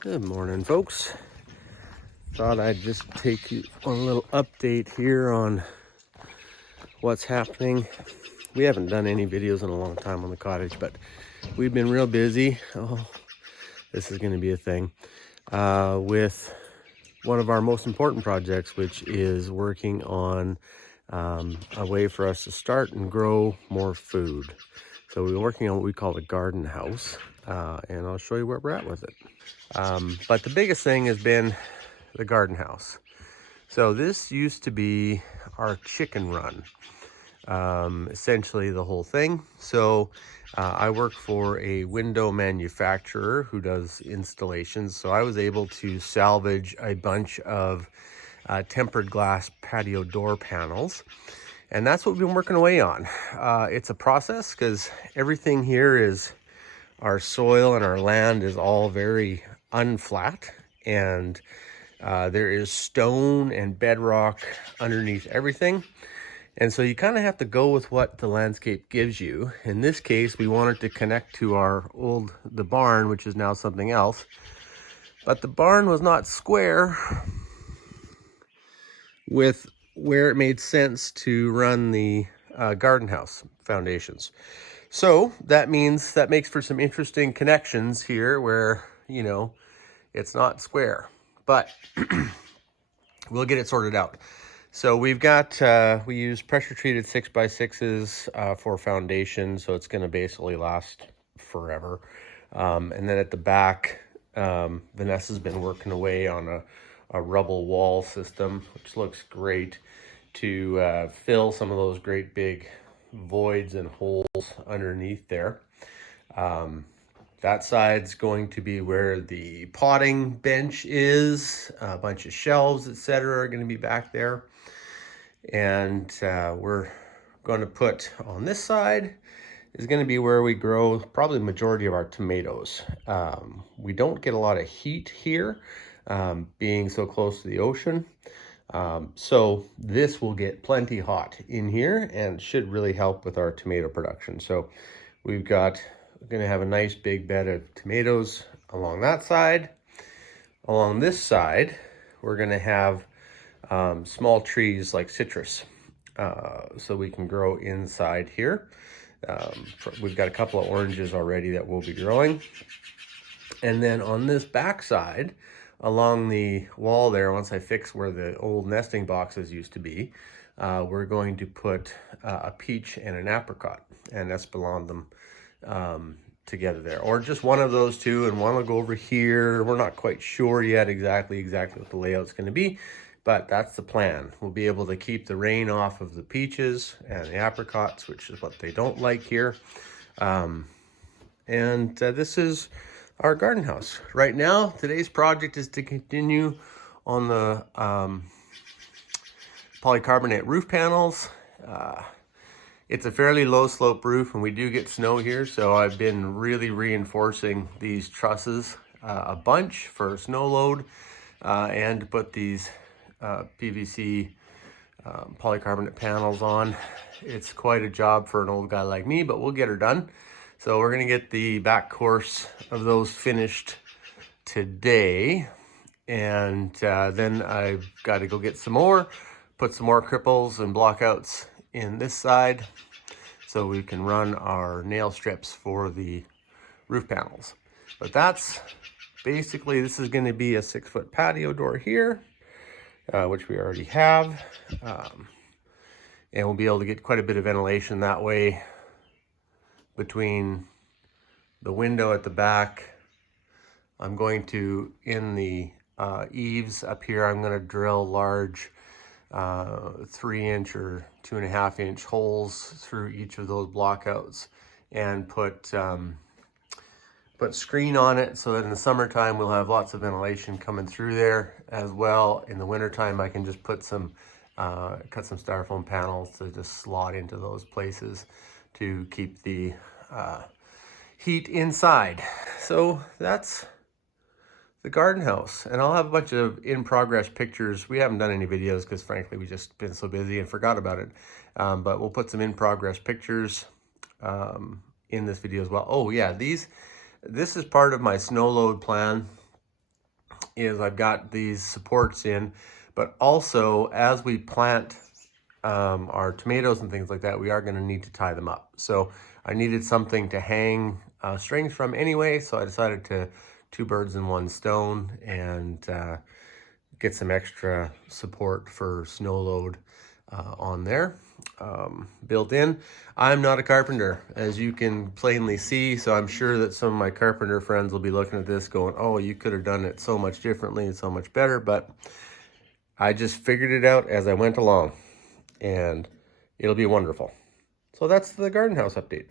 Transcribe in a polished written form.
Good morning, folks. Thought I'd just take you on a little update here on what's happening. We haven't done any videos in a long time on the cottage, but we've been real busy. Oh, this is going to be a thing with one of our most important projects, which is working on a way for us to start and grow more food. So we're working on what we call a garden house, and I'll show you where we're at with it. But the biggest thing has been the garden house. So this used to be our chicken run, essentially the whole thing. So I work for a window manufacturer who does installations. So I was able to salvage a bunch of tempered glass patio door panels. And that's what we've been working away on. It's a process because everything here is, our soil and our land is all very unflat, and there is stone and bedrock underneath everything. And so you kind of have to go with what the landscape gives you. In this case, we wanted to connect to the barn, which is now something else. But the barn was not square with where it made sense to run the garden house foundations. So that makes for some interesting connections here where, it's not square, but we'll get it sorted out. So we've got, we use pressure treated 6x6s for foundation. So it's going to basically last forever. And then at the back, Vanessa's been working away on a rubble wall system, which looks great, to fill some of those great big voids and holes underneath there. That side's going to be where the potting bench is. A bunch of shelves, etc., are going to be back there. And we're going to put on this side is going to be where we grow probably the majority of our tomatoes. We don't get a lot of heat here, being so close to the ocean. So this will get plenty hot in here and should really help with our tomato production. So we're going to have a nice big bed of tomatoes along that side. Along this side, we're going to have small trees like citrus, so we can grow inside here. We've got a couple of oranges already that we'll be growing. And then on this back side, along the wall there, once I fix where the old nesting boxes used to be, we're going to put a peach and an apricot and espelon them together there, or just one of those two, and one will go over here. We're not quite sure yet exactly what the layout's going to be, but that's the plan. We'll be able to keep the rain off of the peaches and the apricots, which is what they don't like here. This is our garden house. Right now, today's project is to continue on the polycarbonate roof panels. It's a fairly low slope roof, and we do get snow here, so I've been really reinforcing these trusses a bunch for snow load, and to put these PVC polycarbonate panels on. It's quite a job for an old guy like me, but we'll get her done. So we're gonna get the back course of those finished today, and then I've got to go get some more, put some more cripples and blockouts in this side so we can run our nail strips for the roof panels. But that's basically, this is going to be a 6-foot patio door here, which we already have, and we'll be able to get quite a bit of ventilation that way between the window at the back. I'm going to, in the eaves up here, I'm going to drill large 3-inch or 2.5-inch holes through each of those blockouts, and put screen on it so that in the summertime we'll have lots of ventilation coming through there as well. In the wintertime, I can just put some cut some styrofoam panels to just slot into those places to keep the heat inside. So that's the garden house, and I'll have a bunch of in-progress pictures. We haven't done any videos because frankly we just been so busy and forgot about it, but we'll put some in-progress pictures in this video as well. Oh yeah, this is part of my snow load plan. is I've got these supports in, but also as we plant our tomatoes and things like that, we are going to need to tie them up. So I needed something to hang strings from anyway, so I decided to two birds in one stone and get some extra support for snow load on there built in. I'm not a carpenter, as you can plainly see, so I'm sure that some of my carpenter friends will be looking at this going, oh, you could have done it so much differently and so much better, but I just figured it out as I went along, and it'll be wonderful. So that's the garden house update.